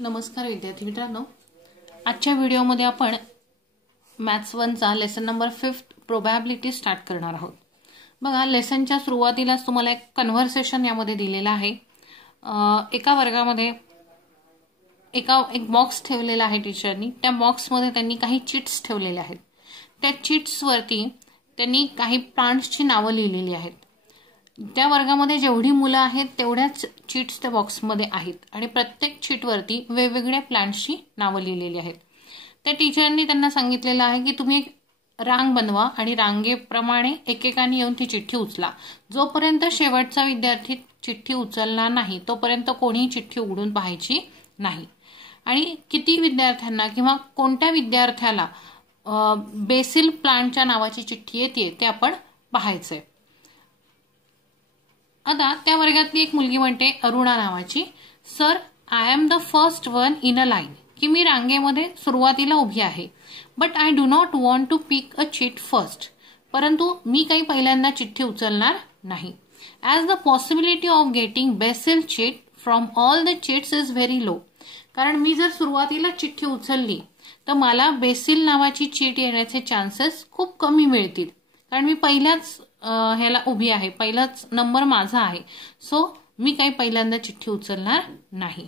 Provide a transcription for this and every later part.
नमस्कार विद्यार्थी मित्रांनो, आजच्या व्हिडिओमध्ये आपण मॅथ्स 1 चा लेसन नंबर 5 प्रोबॅबिलिटी स्टार्ट करणार आहोत। बघा, लेसनच्या सुरुवातीलाच तुम्हाला एक कन्व्हर्सेशन यामध्ये दिलेला आहे। एका वर्गामध्ये एक बॉक्स ठेवलेला आहे टीचरनी। त्या बॉक्समध्ये त्यांनी काही चिट्स ठेवलेले आहेत। त्या चिट्सवरती त्यांनी काही प्लांट्सची नावे लिहिलेली आहेत। त्या वर्गामध्ये जेवढी मुलं आहेत तेवढ्याच चिट्स त्या बॉक्समध्ये आहेत आणि प्रत्येक चिटवरती वेगवेगळ्या प्लांट्सची नावे लिहिलेली आहेत। त्या टीचरनी त्यांना सांगितलेलं आहे की तुम्ही एक रांग बनवा आणि रांगेप्रमाणे एकेकाने येऊन ती चिठ्ठी उचला। जोपर्यंत शेवटचा विद्यार्थी चिठ्ठी उचलणार नाही तोपर्यंत कोणीही चिठ्ठी उघडून पाहायची नाही। आणि किती विद्यार्थ्यांना किंवा कोणत्या विद्यार्थ्याला बेसिल प्लांटच्या नावाची चिठ्ठी येते ते आपण पाहायचंय। आता त्या वर्गातली एक मुलगी म्हणते, अरुणा नावाची, sir I am the first one in a line, की मी रांगेमध्ये सुरुवातीला उभी आहे। But I do not want to pick a chit first, परंतु मी काही पहिल्यांदा चिठ्ठी उचलणार नाही। As the possibility of getting Basil chit from all the chits is very low, कारण मी जर सुरुवातीला चिठ्ठी उचलली तर मला बेसिल नावाची चिट येण्याचे चान्सेस खूप कमी मिळतील, कारण मी पहिल्याच ह्याला उभी आहे, पहिलाच नंबर माझा आहे। सो मी काही पहिल्यांदा चिठ्ठी उचलणार नाही।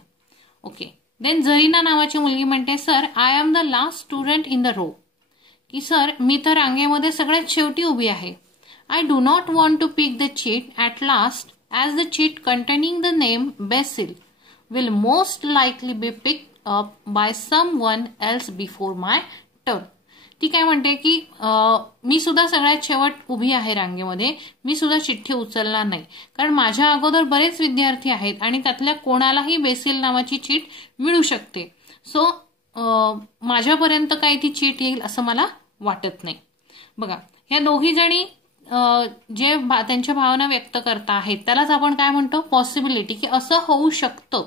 ओके, देन झरीना नावाची मुलगी म्हणते, sir I am the last student in the row, की सर मी तर रांगेमध्ये सगळ्यात शेवटी उभी आहे। I do not want to pick the chit at last as the chit containing the name Basil will most likely be picked up by someone else before my turn. ती काय म्हणते की मी सुद्धा सगळ्यात शेवट उभी आहे रांगेमध्ये, मी सुद्धा चिठ्ठी उचलणार नाही, कारण माझ्या अगोदर बरेच विद्यार्थी आहेत आणि त्यातल्या कोणालाही बेसिल नावाची चिट मिळू शकते। सो माझ्यापर्यंत काही ती चिट येईल असं मला वाटत नाही। बघा, ह्या दोघी जणी जे त्यांच्या भावना व्यक्त करता आहेत त्यालाच आपण काय म्हणतो, पॉसिबिलिटी, की असं होऊ शकतं,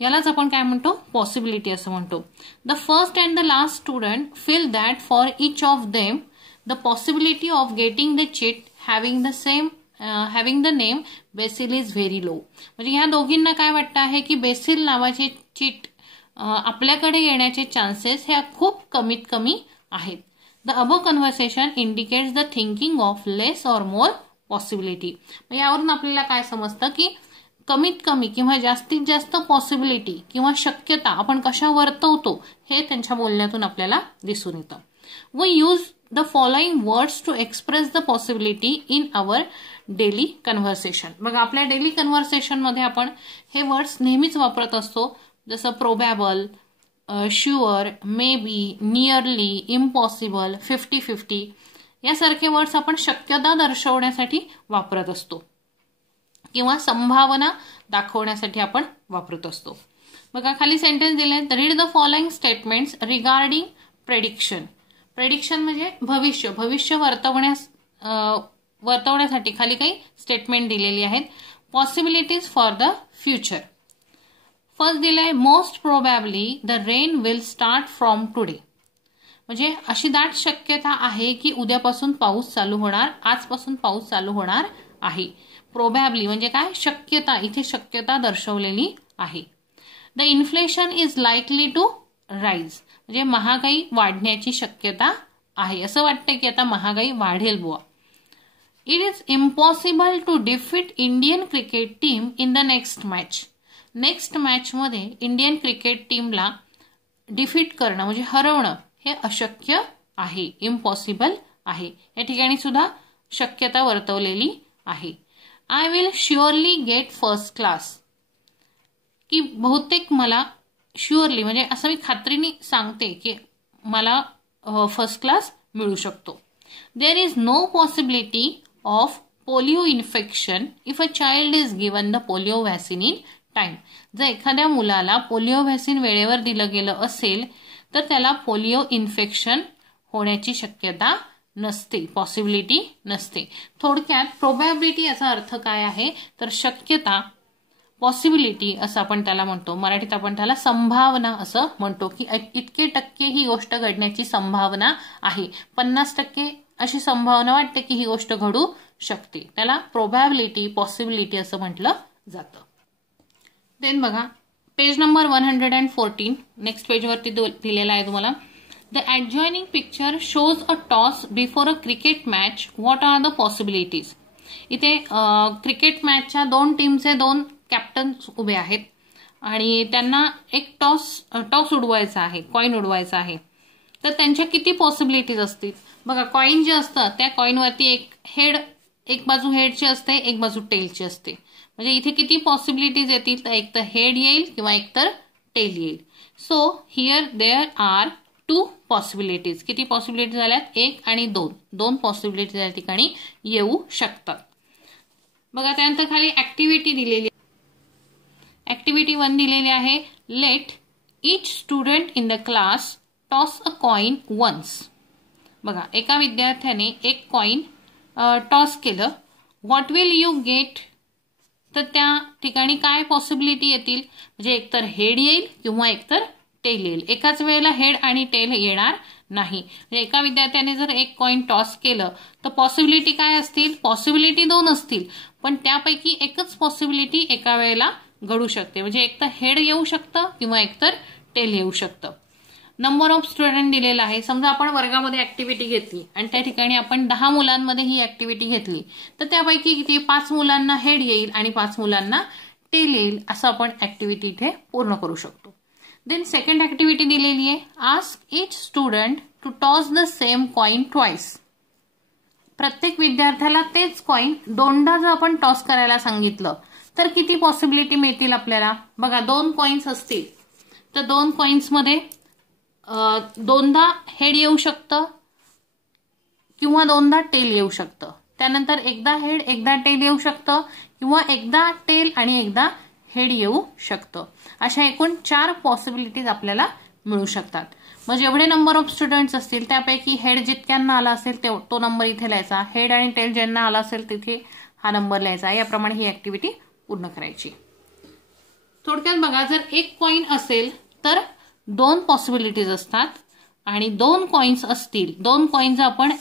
यालाच आपण काय म्हणतो, पॉसिबिलिटी असं म्हणतो। The first and the last student feel that for each of them the possibility of getting the chit having the name BECIL is very low, म्हणजे ह्या दोघींना काय वाटतं आहे की बेसिल नावाचे चिट आपल्याकडे येण्याचे चान्सेस ह्या खूप कमीत कमी आहेत। The above conversation indicates the thinking of less or more possibility, यावरून आपल्याला काय समजतं की कमीत कमी किंवा जास्तीत जास्त पॉसिबिलिटी किंवा शक्यता आपण कशा वर्तवतो हे त्यांच्या बोलण्यातून आपल्याला दिसून येतं। We use the following words to express the possibility in our daily conversation. बघा, आपल्या डेली कन्व्हर्सेशन मध्ये आपण हे वर्ड्स नेहमीच वापरत असतो, जसं प्रोबॅबल, sure, may be, nearly, impossible, 50-50 यासारखे वर्ड्स आपण शक्यता दर्शवण्यासाठी वापरत असतो किंवा संभावना दाखवण्यासाठी आपण वापरत असतो। बघा, खाली सेंटेन्स दिले, read the following statements regarding prediction. Prediction म्हणजे भविष्य वर्तवण्यासाठी खाली काही स्टेटमेंट दिलेली आहेत। Possibilities for the future. First दिलंय, most probably the rain will start from today, म्हणजे अशी दाट शक्यता आहे की उद्यापासून पाऊस चालू होणार, आजपासून पाऊस चालू होणार आहे। प्रोबॅबली म्हणजे काय, शक्यता, इथे शक्यता दर्शवलेली आहे। The inflation is likely to rise, म्हणजे महागाई वाढण्याची शक्यता आहे, असं वाटतंय की आता महागाई वाढेल बुवा। It is impossible to defeat Indian cricket team in the next match, next match मध्ये इंडियन क्रिकेट टीमला डिफीट करणं म्हणजे हरवणं हे अशक्य आहे, इम्पॉसिबल आहे। या ठिकाणी सुद्धा शक्यता वर्तवलेली आहे। I will surely get first class, की बहुतेक मला शुअरली म्हणजे असं मी खात्रीने सांगते की मला फर्स्ट क्लास मिळू शकतो। There is no possibility of polio infection if a child is given the polio vaccine in time, जर एखाद्या मुलाला पोलिओ व्हॅक्सिन वेळेवर दिलं गेलं असेल तर त्याला पोलिओ इन्फेक्शन होण्याची शक्यता नसते, पॉसिबिलिटी नसते। थोडक्यात प्रोबॅबिलिटी याचा अर्थ काय आहे तर शक्यता, पॉसिबिलिटी असं आपण त्याला म्हणतो, मराठीत आपण त्याला संभावना असं म्हणतो, की इतके टक्के ही गोष्ट घडण्याची संभावना आहे, 50% अशी संभावना वाटते की ही गोष्ट घडू शकते, त्याला प्रोबॅबिलिटी, पॉसिबिलिटी असं म्हटलं जातं। देन बघा, पेज नंबर 114 नेक्स्ट पेजवरती दिलेला आहे तुम्हाला. The adjoining picture shows a toss before a cricket match. What are the possibilities. इथे क्रिकेट मॅचच्या 2 टीमचे 2 कॅप्टन्स उभे आहेत आणि त्यांना एक टॉस उडवायचा आहे, कॉइन उडवायचा आहे. तर त्यांच्या किती पॉसिबिलिटीज असतील बघा. कॉइन जे असतं त्या कॉइनवरती एक बाजू हेडची असते, एक बाजू टेलची असते. म्हणजे इथे किती पॉसिबिलिटीज येतील तर एक तर हेड येईल किंवा एक तर टेल येईल. So here there are 2 possibilities. किती पॉसिबिलिटीज झाल्यात? 1 आणि 2 पॉसिबिलिटीज या ठिकाणी येऊ शकतात. बघा त्यानंतर खाली ऍक्टिव्हिटी दिलेली. ऍक्टिव्हिटी 1 दिलेली आहे. Let each student in the class toss a coin once. बघा एका विद्यार्थ्याने एक कॉइन टॉस केलं. What will you get. तर त्या ठिकाणी काय पॉसिबिलिटी येतील म्हणजे एकतर हेड येईल किंवा एकतर टेल येईल. एकाच वेळेला हेड आणि टेल येणार नाही. म्हणजे एका विद्यार्थ्याने जर एक कॉइन टॉस केलं तर पॉसिबिलिटी काय असतील? पॉसिबिलिटी 2 असतील, पण त्यापैकी एकच पॉसिबिलिटी एका वेळेला घडू शकते. म्हणजे एकतर हेड येऊ शकतं किंवा एकतर टेल येऊ शकतं. नंबर ऑफ स्टुडंट दिलेला आहे. समजा आपण वर्गामध्ये ऍक्टिव्हिटी घेतली आणि त्या ठिकाणी आपण 10 मुलांमध्ये ही ऍक्टिव्हिटी घेतली तर त्यापैकी किती 5 मुलांना हेड येईल आणि 5 मुलांना टेल येईल असं आपण ऍक्टिव्हिटी इथे पूर्ण करू शकतो. देन सेकंड ऍक्टिव्हिटी दिलेली आहे. Ask each student to toss the same coin twice. प्रत्येक विद्यार्थ्याला तेच कॉइन 2दा जर आपण टॉस करायला सांगितलं तर किती पॉसिबिलिटी मिळतील आपल्याला. बघा 2 कॉइन्स असतील तर 2 कॉइन्समध्ये 2दा हेड येऊ शकतं किंवा 2दा टेल येऊ शकतं. त्यानंतर एकदा हेड एकदा टेल येऊ शकतं किंवा एकदा टेल आणि एकदा हेड येऊ शकतं. अशा एकूण 4 पॉसिबिलिटीज आपल्याला मिळू शकतात. मग जेवढे नंबर ऑफ स्टुडंट्स असतील त्यापैकी हेड जितक्यांना आला असेल तो नंबर इथे लिहायचा. हेड आणि टेल ज्यांना आला असेल तिथे हा नंबर लिहायचा. याप्रमाणे ही ऍक्टिव्हिटी पूर्ण करायची. थोडक्यात बघा जर एक कॉइन असेल तर 2 पॉसिबिलिटीज असतात आणि 2 कॉइन्स असतील 2 कॉइन्स आपण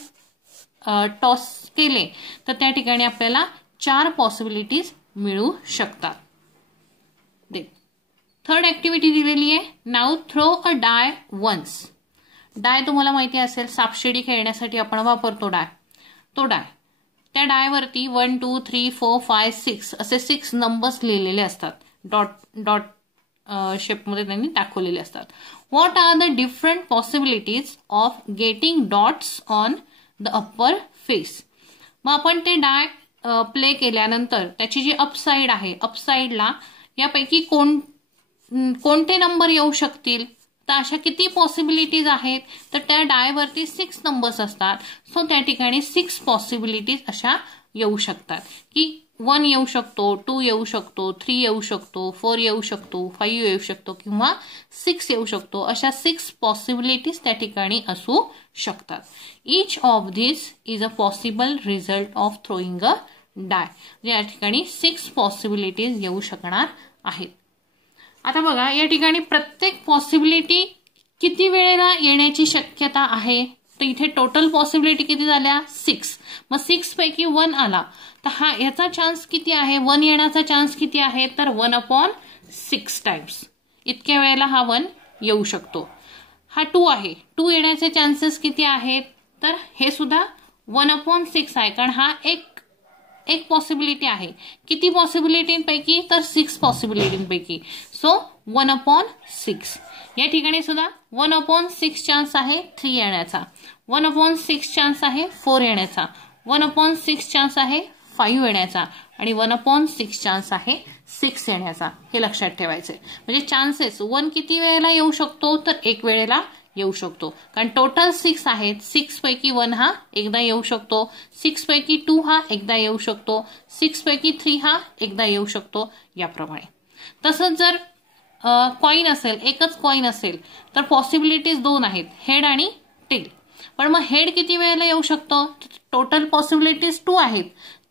टॉस केले तर त्या ठिकाणी आपल्याला 4 पॉसिबिलिटीज मिळू शकतात. थर्ड ऍक्टिव्हिटी दिलेली आहे. नाउ थ्रो अ डाय वन्स. डाय तुम्हाला माहिती असेल सापशिडी खेळण्यासाठी आपण वापरतो डाय. तो डाय त्या डायवरती 1 2 3 4 5 6 असे 6 नंबर्स लिहिलेले असतात. डॉट शेपमध्ये त्यांनी दाखवलेले असतात. What are the different possibilities of getting dots on the upper face. मग आपण ते डाय प्ले केल्यानंतर त्याची जी अपसाइड आहे अपसाइडला यापैकी कोणते नंबर येऊ शकतील तर अशा किती पॉसिबिलिटीज आहेत तर त्या डायवरती 6 नंबर्स असतात. सो त्या ठिकाणी 6 पॉसिबिलिटीज अशा येऊ शकतात की 1 येऊ शकतो, 2 येऊ शकतो, 3 येऊ शकतो, 4 येऊ शकतो, 5 येऊ शकतो किंवा 6 येऊ शकतो. अशा 6 पॉसिबिलिटीज त्या ठिकाणी असू शकतात. Each of this is a possible result of throwing a die. या ठिकाणी 6 पॉसिबिलिटीज येऊ शकणार आहेत. आता बघा या ठिकाणी प्रत्येक पॉसिबिलिटी किती वेळेला येण्याची शक्यता आहे तर इथे टोटल पॉसिबिलिटी किती झाल्या 6. मग 6 पैकी 1 आला तर याचा चान्स किती आहे 1 येण्याचा चान्स किती आहे तर 1/6 टाइम्स. इतक्या वेळेला हा 1 येऊ शकतो. हा 2 आहे 2 येण्याचे चान्सेस किती आहेत तर हे सुद्धा 1/6 आहे कारण हा एक पॉसिबिलिटी आहे. किती पॉसिबिलिटींपैकी तर 6 पॉसिबिलिटींपैकी. सो 1/6. या ठिकाणी सुद्धा 1/6 चान्स आहे 3 येण्याचा. 1/6 चान्स आहे 4 येण्याचा. 1/6 चान्स आहे 5 येण्याचा आणि 1/6 चान्स आहे 6 येण्याचा. हे लक्षात ठेवायचे. म्हणजे चान्सेस 1 किती वेळेला येऊ शकतो तर 1 वेळेला येऊ शकतो कारण टोटल 6 आहेत. 6 पैकी 1 हा एकदा येऊ शकतो. 6 पैकी 2 हा एकदा येऊ शकतो. 6 पैकी 3 हा एकदा येऊ शकतो. याप्रमाणे तसंच जर कॉइन असेल एकच कॉइन असेल तर पॉसिबिलिटीज 2 आहेत हेड आणि टेल. पण मग हेड किती वेळेला येऊ शकतो टोटल पॉसिबिलिटीज 2 आहेत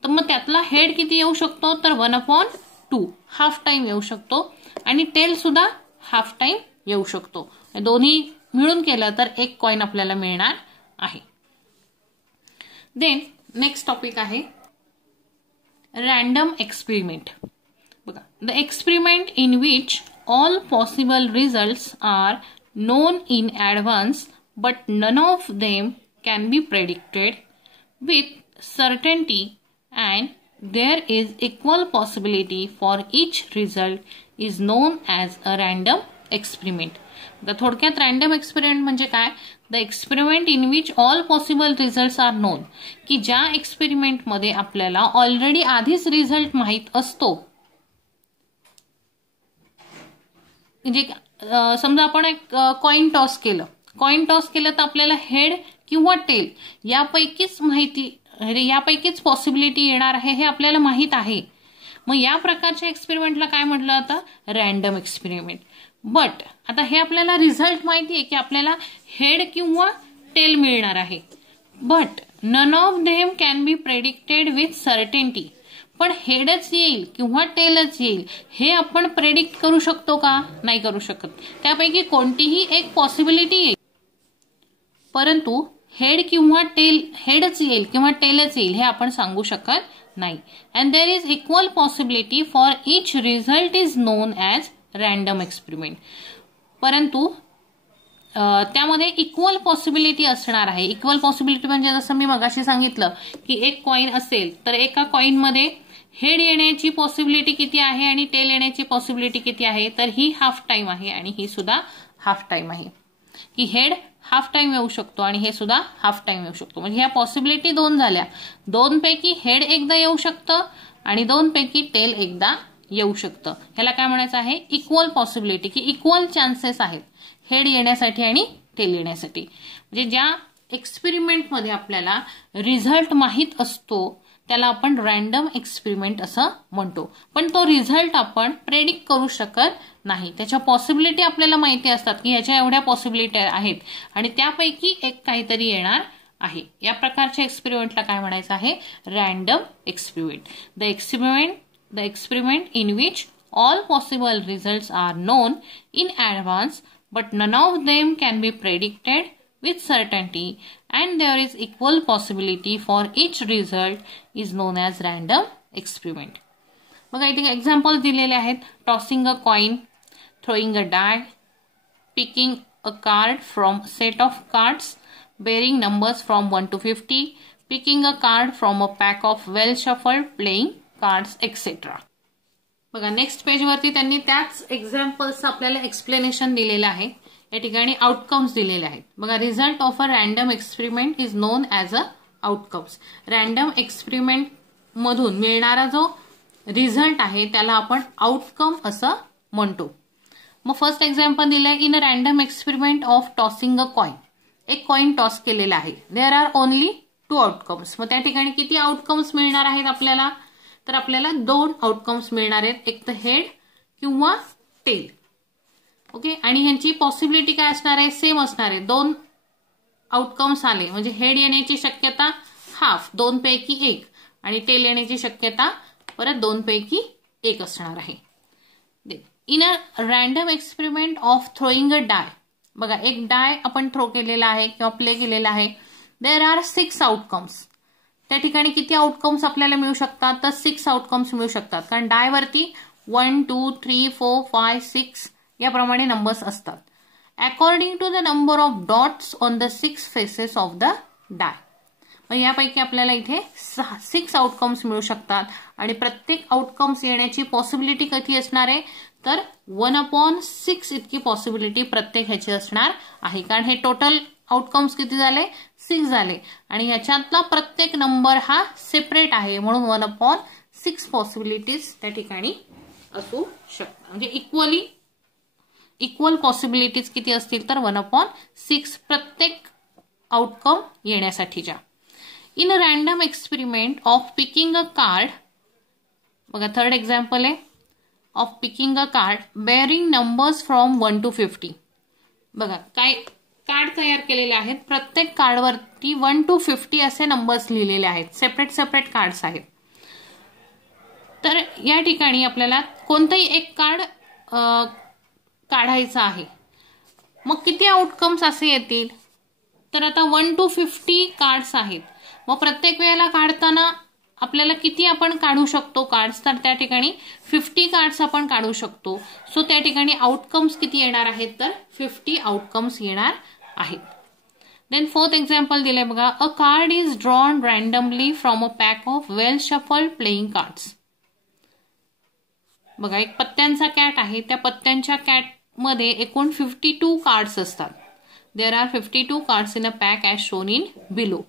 तर मग त्यातला हेड किती येऊ शकतो तर 1/2 हाफ टाइम येऊ शकतो आणि टेल सुद्धा हाफ टाइम येऊ शकतो. दोन्ही मिळून केलं तर एक कॉइन आपल्याला मिळणार आहे. देन नेक्स्ट टॉपिक आहे रॅन्डम एक्सपेरिमेंट. बघा the experiment in which all possible results are known in advance, but none of them can be predicted with certainty, and there is equal possibility for each result is known as a random experiment. तर थोडक्यात random experiment म्हणजे काय? The experiment in which all possible results are known, की ज्या एक्सपेरिमेंटमध्ये आपल्याला already आधीच result माहीत असतो. म्हणजे समजा आपण एक कॉइन टॉस केलं तर आपल्याला हेड किंवा टेल यापैकीच पॉसिबिलिटी येणार आहे हे आपल्याला माहीत आहे. मग या प्रकारच्या एक्सपेरिमेंटला काय म्हटलं जातं? Random experiment. बट आता हे आपल्याला रिझल्ट माहिती आहे की आपल्याला हेड किंवा टेल मिळणार आहे. But none of them can be predicted with certainty. पण हेडच येईल किंवा टेलच येईल हे आपण प्रेडिक्ट करू शकतो का? नाही करू शकत. त्यापैकी कोणतीही एक पॉसिबिलिटी येईल, परंतु हेडच येईल किंवा टेलच येईल हे आपण सांगू शकत नाही. And there is equal possibility for each result is non as random experiment. परंतु त्यामध्ये इक्वल पॉसिबिलिटी असणार आहे. इक्वल पॉसिबिलिटी म्हणजे जसं मी मगाशी सांगितलं की एक कॉइन असेल तर एका कॉइनमध्ये हेड येण्याची पॉसिबिलिटी किती आहे आणि टेल येण्याची पॉसिबिलिटी किती आहे? तर ही हाफ टाइम आहे आणि ही सुद्धा हाफ टाइम आहे. की हेड हाफ टाइम येऊ शकतो आणि हे सुद्धा हाफ टाइम येऊ शकतो. म्हणजे ह्या पॉसिबिलिटी दोन झाल्या. दोन पैकी हेड एकदा येऊ शकतं आणि दोन पैकी टेल एकदा येऊ शकतं. ह्याला काय म्हणायचं आहे? इक्वल पॉसिबिलिटी, की इक्वल चान्सेस आहेत हेड येण्यासाठी आणि टेल येण्यासाठी. म्हणजे ज्या एक्सपेरिमेंटमध्ये आपल्याला रिझल्ट माहीत असतो त्याला आपण रॅन्डम एक्सपेरिमेंट असं म्हणतो. पण तो रिझल्ट आपण प्रेडिक्ट करू शकत नाही. त्याच्या पॉसिबिलिटी आपल्याला माहिती असतात की ह्याच्या एवढ्या पॉसिबिलिटी आहेत आणि त्यापैकी एक काहीतरी येणार आहे. या प्रकारच्या एक्सपेरिमेंटला काय म्हणायचं आहे? Random experiment. The experiment in which all possible results are known in advance, but none of them can be predicted with certainty, and there is equal possibility for each result is known as random experiment. बघा इथे examples दिलेले आहेत. Tossing a coin, throwing a die, picking a card from a set of cards bearing numbers from 1 to 50, picking a card from a pack of well shuffled playing cards etcetera. बघा next page वरती त्यांनी त्याच examples आपल्याला explanation दिलेलं आहे. या ठिकाणी outcomes दिलेले आहेत. बघा result of a random experiment is non as a outcomes. Random experiment मधून मिळणारा जो रिझल्ट आहे त्याला आपण आउटकम असं म्हणतो. मग फर्स्ट एक्झाम्पल दिलंय in a random experiment of tossing a coin. एक कॉइन टॉस केलेला आहे. There are only 2 outcomes. मग त्या ठिकाणी किती आउटकम्स मिळणार आहेत आपल्याला? तर आपल्याला 2 आउटकम्स मिळणार आहेत. एक तर हेड किंवा टेल. ओके. आणि ह्यांची पॉसिबिलिटी काय असणार आहे? सेम असणार आहे. 2 आउटकम्स आले म्हणजे हेड येण्याची शक्यता हाफ, 2 पैकी 1, आणि टेल येण्याची शक्यता परत 2 पैकी 1 असणार आहे. In a random experiment of throwing a die. बघा एक डाय आपण थ्रो केलेला आहे किंवा प्ले केलेला आहे. There are 6 outcomes. त्या ठिकाणी किती आउटकम्स आपल्याला मिळू शकतात? तर 6 आउटकम्स मिळू शकतात. कारण डाय वरती 1, 2, 3, 4, 5, 6 याप्रमाणे नंबर्स असतात. According to the number of dots on the 6 faces of the die. मग यापैकी आपल्याला इथे 6 आउटकम्स मिळू शकतात आणि प्रत्येक आउटकम्स येण्याची पॉसिबिलिटी किती असणार आहे? तर 1/6 इतकी पॉसिबिलिटी प्रत्येक ह्याची असणार आहे. कारण हे टोटल आउटकम्स किती झाले? 6 झाले आणि ह्याच्यातला प्रत्येक नंबर हा सेपरेट आहे म्हणून 1/6 पॉसिबिलिटीज त्या ठिकाणी असू शकतात. म्हणजे इक्वल पॉसिबिलिटीज किती असतील? तर 1/6 प्रत्येक आउटकम येण्यासाठीच्या. In a random experiment of picking a card. बघा थर्ड एक्झाम्पल आहे of picking a card bearing numbers from 1 to 50. बघा काय कार्ड तयार केलेले आहेत. प्रत्येक कार्डवरती 1 to 50 असे नंबर्स लिहिलेले आहेत. सेपरेट कार्ड्स आहेत. तर या ठिकाणी आपल्याला कोणतंही एक कार्ड काढायचं आहे. मग किती आउटकम्स असे येतील? तर आता 1 to 50 कार्ड्स आहेत. मग प्रत्येक वेळेला काढताना आपल्याला किती आपण काढू शकतो कार्ड्स, तर त्या ठिकाणी 50 कार्ड्स आपण काढू शकतो. सो त्या ठिकाणी आउटकम्स किती येणार आहेत, तर 50 आउटकम्स येणार आहेत. देन फोर्थ एक्झाम्पल दिलंय बघा. अ card is drawn randomly from a pack of well shuffled playing cards. बघा एक पत्त्यांचा कॅट आहे, त्या पत्त्यांच्या कॅटमध्ये एकूण 52 कार्ड्स असतात. There are 52 cards in a pack as shown in below.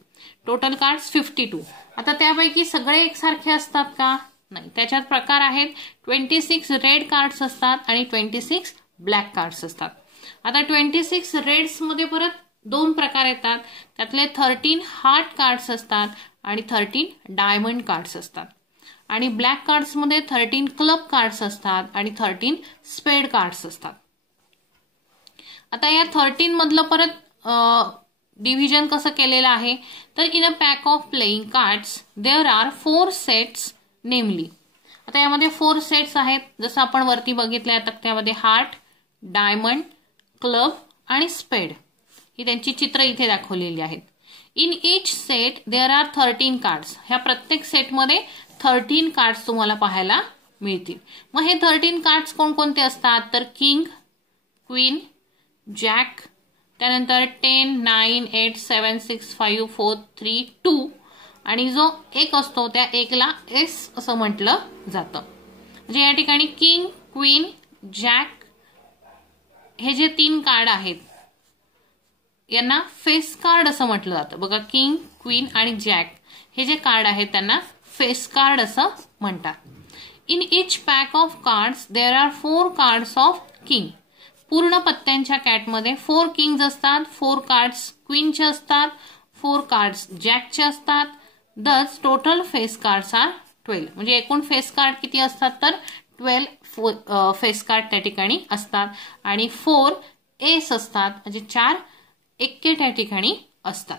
Total cards 52. आता त्यापैकी सगळे एकसारखे असतात का, नाही. त्याच्यात प्रकार आहेत. 26 रेड कार्ड्स असतात आणि 26 ब्लॅक कार्ड्स असतात. आता 26 रेड्स मध्ये परत 2 प्रकार येतात. त्यातले 13 हार्ट कार्ड्स असतात आणि 13 डायमंड कार्ड्स असतात. आणि ब्लॅक कार्ड्स मध्ये 13 क्लब कार्ड्स असतात आणि 13 स्पेड कार्ड्स असतात. आता या 13 मधलं परत डिव्हिजन कसं केलेलं आहे, तर in a pack of playing cards there are 4 sets namely. आता यामध्ये 4 सेट्स आहेत, जसं आपण वरती बघितलं आहे तक्त्यामध्ये. हार्ट, डायमंड, क्लब आणि स्पेड ही त्यांची चित्र इथे दाखवलेली आहेत. In each set there are 13 cards. ह्या प्रत्येक सेटमध्ये 13 कार्ड्स तुम्हाला पाहायला मिळतील. मग हे 13 कार्ड्स कोणकोणते असतात, तर किंग, क्वीन, जॅक, त्यानंतर 10, 9, 8, 7, 6, 5, 4, 3, 2 आणि जो एक असतो त्या एकला एस असं म्हटलं जातं. म्हणजे या ठिकाणी किंग, क्वीन, जॅक हे जे 3 कार्ड आहेत यांना फेस कार्ड असं म्हटलं जातं. बघा किंग, क्वीन आणि जॅक हे जे कार्ड आहेत त्यांना फेस कार्ड असं म्हणतात. In each pack of cards there are 4 cards of king. पूर्ण पत्त्यांच्या कॅटमध्ये 4 किंग्स असतात, 4 कार्ड्स क्वीनचे असतात, 4 कार्ड्स जॅकचे असतात. दस टोटल फेस कार्ड्स आर 12. म्हणजे एकूण फेस कार्ड किती असतात, तर 12 फेस कार्ड त्या ठिकाणी असतात आणि 4 एस असतात, म्हणजे 4 एक्के त्या ठिकाणी असतात.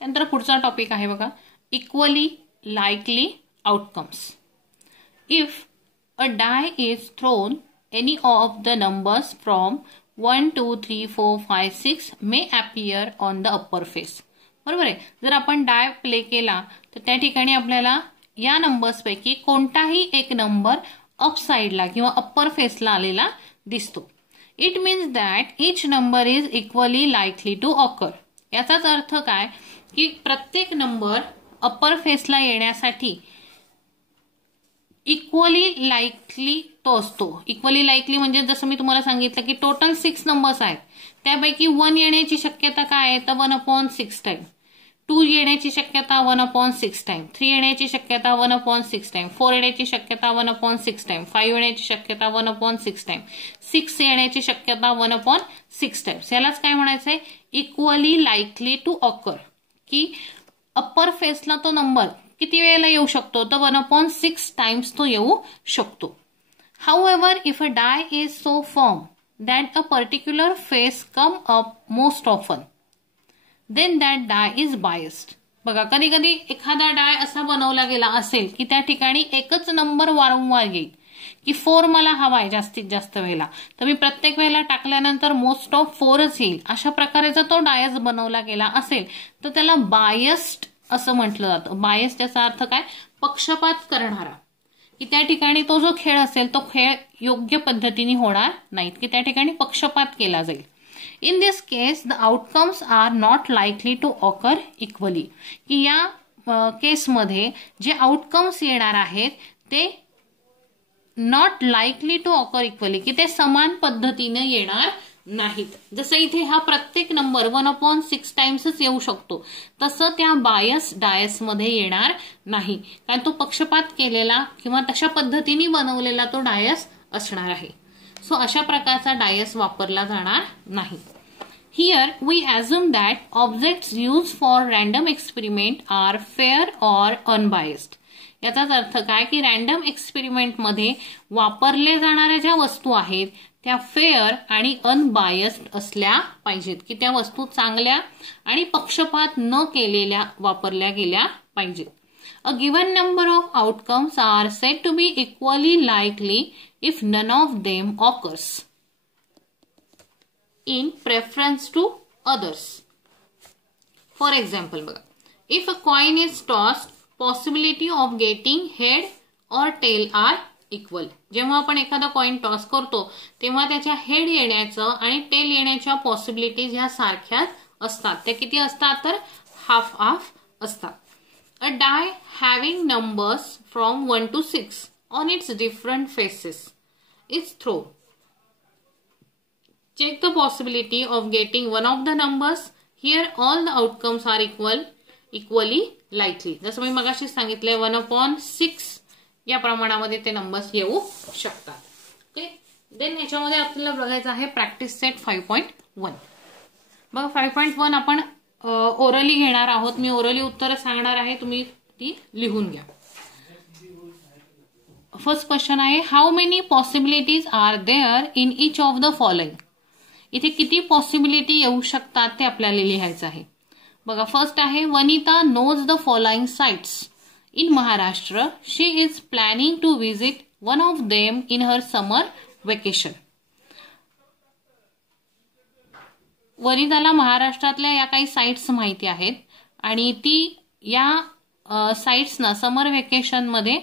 नंतर पुढचा टॉपिक आहे बघा, equally likely outcomes. If a die is thrown, any of the numbers from 1, 2, 3, 4, 5, 6 may appear on the upper face. बरोबर आहे. जर आपण डाय प्ले केला तर त्या ठिकाणी आपल्याला या नंबर्स पैकी कोणताही एक नंबर अप साइडला किंवा अप्पर फेसला आलेला दिसतो. It means that each number is equally likely to occur. याचाच अर्थ काय की प्रत्येक नंबर अप्पर फेसला येण्यासाठी इक्वली लाईकली तो असतो. इक्वली लाईकली म्हणजे जसं मी तुम्हाला सांगितलं की टोटल 6 नंबर्स आहेत, त्यापैकी 1 येण्याची शक्यता काय आहे, तर 1/6 टाइम. 2 येण्याची शक्यता 1/6 टाइम. 3 येण्याची शक्यता 1/6 टाइम. 4 येण्याची शक्यता 1/6 टाइम. 5 येण्याची शक्यता 1/6 टाइम. 6 येण्याची शक्यता 1/6 टाइम. यालाच काय म्हणायचंय, इक्वली लाईकली टू ऑकर. की अप्पर फेसला तो नंबर किती वेळेला येऊ शकतो, तर 1/6 टाइम्स तो येऊ शकतो. However, if a die is so firm that a particular face come up most often, then that die is biased. बघा कधी कधी एखादा डाय असा बनवला गेला असेल की त्या ठिकाणी एकच नंबर वारंवार येईल की 4 मला हवाय जास्तीत जास्त वेळेला, तर मी प्रत्येक वेळेला टाकल्यानंतर मोस्ट ऑफ 4च येईल. अशा प्रकारे जर तो डायस बनवला गेला असेल तर त्याला बायस्ड असं म्हटलं जातं. बायस याचा अर्थ काय, पक्षपात करणारा. की त्या ठिकाणी तो जो खेळ असेल तो खेळ योग्य पद्धतीने होणार नाहीत, की त्या ठिकाणी पक्षपात केला जाईल. In this case the outcomes are not likely to occur equally. की या केसमध्ये जे आउटकम्स येणार आहेत ते not likely to occur equally, की ते समान पद्धतीने येणार नाहीत. जसं इथे हा प्रत्येक नंबर 1/6 टाइम्सच येऊ शकतो, तसं त्या बायस डायस मध्ये येणार नाही, कारण तो पक्षपात केलेला किंवा तशा पद्धतीने बनवलेला तो डायस असणार आहे. सो अशा प्रकारचा डायस वापरला जाणार नाही. Here we assume that objects use for random experiment are fair or unbiased. याचाच अर्थ काय की रॅन्डम एक्सपेरिमेंट मध्ये वापरले जाणाऱ्या ज्या वस्तू आहेत त्या फेअर आणि अनबायस्ड असल्या पाहिजेत, की त्या वस्तू चांगल्या आणि पक्षपात न केलेल्या वापरल्या गेल्या पाहिजेत. A given number of outcomes are said to be equally likely if none of them occurs in preference to others. For example बघा, if a coin is tossed possibility of getting head or tail are equal. जेव्हा आपण एखादा coin toss करतो तेव्हा त्याच्या head येण्याचं आणि tail येण्याच्या पॉसिबिलिटीज ह्या सारख्याच असतात. त्या किती असतात तर हाफ हाफ असतात. A die having numbers from 1 to 6 on its different faces is throw. Check the possibility of getting one of the numbers. Here all the outcomes are equally likely. जसं मी मगाशी सांगितलंय 1/6 या प्रमाणामध्ये ते नंबर्स येऊ शकतात. Okay. Then याच्यामध्ये आपल्याला बघायचं आहे प्रॅक्टिस सेट 5.1. बघा 5.1 आपण ओरली घेणार आहोत. मी ओरली उत्तर सांगणार आहे, तुम्ही ती लिहून घ्या. फर्स्ट क्वेश्चन आहे how many possibilities are there in each of the following. इथे किती पॉसिबिलिटी येऊ शकतात ते आपल्याला लिहायचं आहे. बघा फर्स्ट आहे Vanita knows the following sites in Maharashtra. She is planning to visit one of them in her summer vacation. वनिताला महाराष्ट्रातल्या या काही साइट्स माहिती आहेत आणि ती या साइट्सना समर वेकेशन मध्ये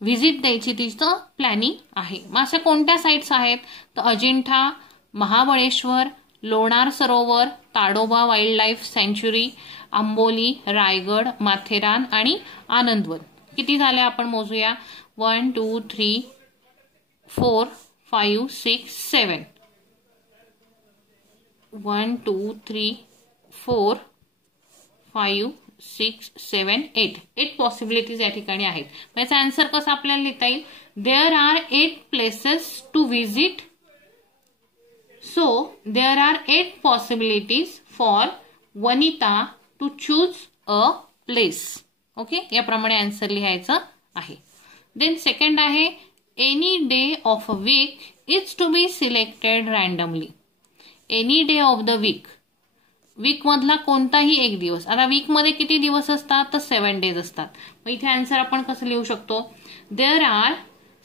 व्हिजिट द्यायची तिचं प्लॅनिंग आहे. मग अशा कोणत्या साइट्स आहेत तर अजिंठा, महाबळेश्वर, लोणार सरोवर, ताडोबा वाईल्ड लाईफ सँच्युरी, आंबोली, रायगड, माथेरान आणि आनंदवन. किती झाले आपण मोजूया. 1 2 3 4 5 6 7. 1 2 3 4 5 6 7 8 पॉसिबिलिटीज या ठिकाणी आहेत. याचा आन्सर कसा आपल्याला लिहिता येईल. There are 8 places to visit. So there are 8 possibilities for Vanita to choose a place. Okay, याप्रमाणे आन्सर लिहायचं आहे. Then second आहे any day of a week is to be selected randomly. Any day of the week. Week मधला कोणताही एक दिवस. आता weak मध्ये किती दिवस असतात तर 7 days असतात. मग इथे आन्सर आपण कसं लिहू शकतो. There are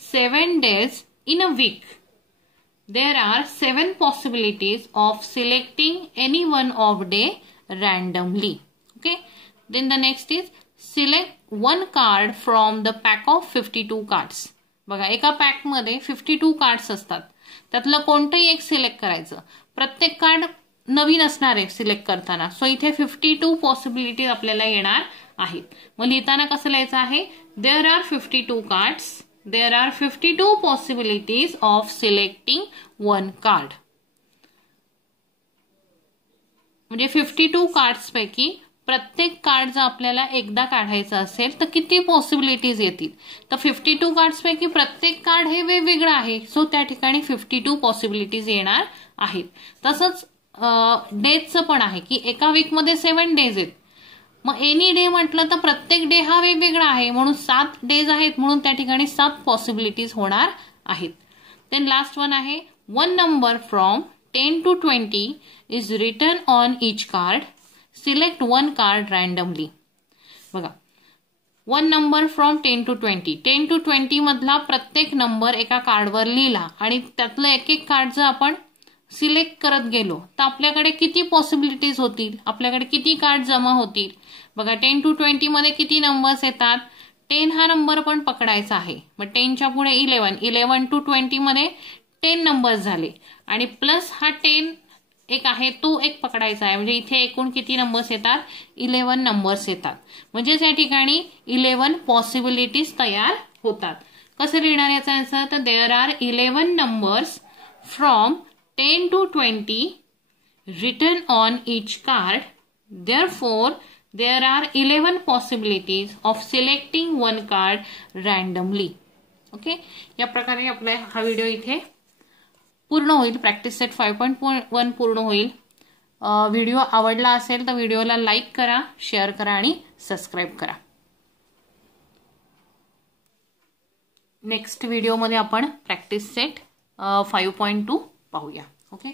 7 days in a week. There are 7 possibilities of selecting any one of day randomly. Okay. Then the next is select one card from the pack of 52 cards. बघा एका pack मध्ये 52 cards असतात. त्यातलं कोणतंही एक select करायचं. प्रत्येक card नवीन असणार आहे सिलेक्ट करताना. सो इथे 52 पॉसिबिलिटीज आपल्याला येणार आहेत. मग लिहिताना कसं लिहायचं आहे. There are 52 cards. There are 52 possibilities of selecting one card. म्हणजे 52 कार्ड्स पैकी प्रत्येक कार्ड जर आपल्याला एकदा काढायचं असेल तर किती पॉसिबिलिटीज येतील तर 52 कार्ड्स पैकी प्रत्येक कार्ड हे वेगवेगळं आहे. सो त्या ठिकाणी 52 पॉसिबिलिटीज येणार आहेत. तसंच डेजचं पण आहे की एका वीक मध्ये 7 days आहेत. मग एनी डे म्हटलं तर प्रत्येक डे हा वेगवेगळा आहे म्हणून 7 days आहेत म्हणून त्या ठिकाणी 7 पॉसिबिलिटीज होणार आहेत. देन लास्ट वन आहे one number from 10 to 20 is written on each card. Select one card randomly. बघा one number from 10 to 20. 10 to 20 मधला प्रत्येक नंबर एका कार्डवर लिहिला आणि त्यातलं एक एक कार्ड जर आपण सिलेक्ट करत गेलो तर आपल्याकडे किती पॉसिबिलिटीज होतील. आपल्याकडे किती कार्ड जमा होतील. बघा 10 to 20 मध्ये किती नंबर्स येतात. 10 हा नंबर पण पकडायचा आहे. मग 10च्या पुढे 11 to 20 मध्ये 10 नंबर्स झाले आणि प्लस हा 10 एक आहे तो एक पकडायचा आहे. म्हणजे इथे एकूण किती नंबर्स येतात 11 नंबर्स येतात. म्हणजेच या ठिकाणी 11 पॉसिबिलिटीज तयार होतात. कसं लिहिणार याचा आन्सर तर there are 11 numbers from 10 to 20 written on each card. Therefore, there are 11 possibilities of selecting one card randomly. Okay. या प्रकारे आपला हा व्हिडिओ इथे पूर्ण होईल. प्रॅक्टिस सेट 5.1 पूर्ण होईल. व्हिडिओ आवडला असेल तर व्हिडिओला लाईक करा, शेअर करा आणि सबस्क्राईब करा. नेक्स्ट व्हिडिओमध्ये आपण प्रॅक्टिस सेट 5.2 पाहूया. ओके.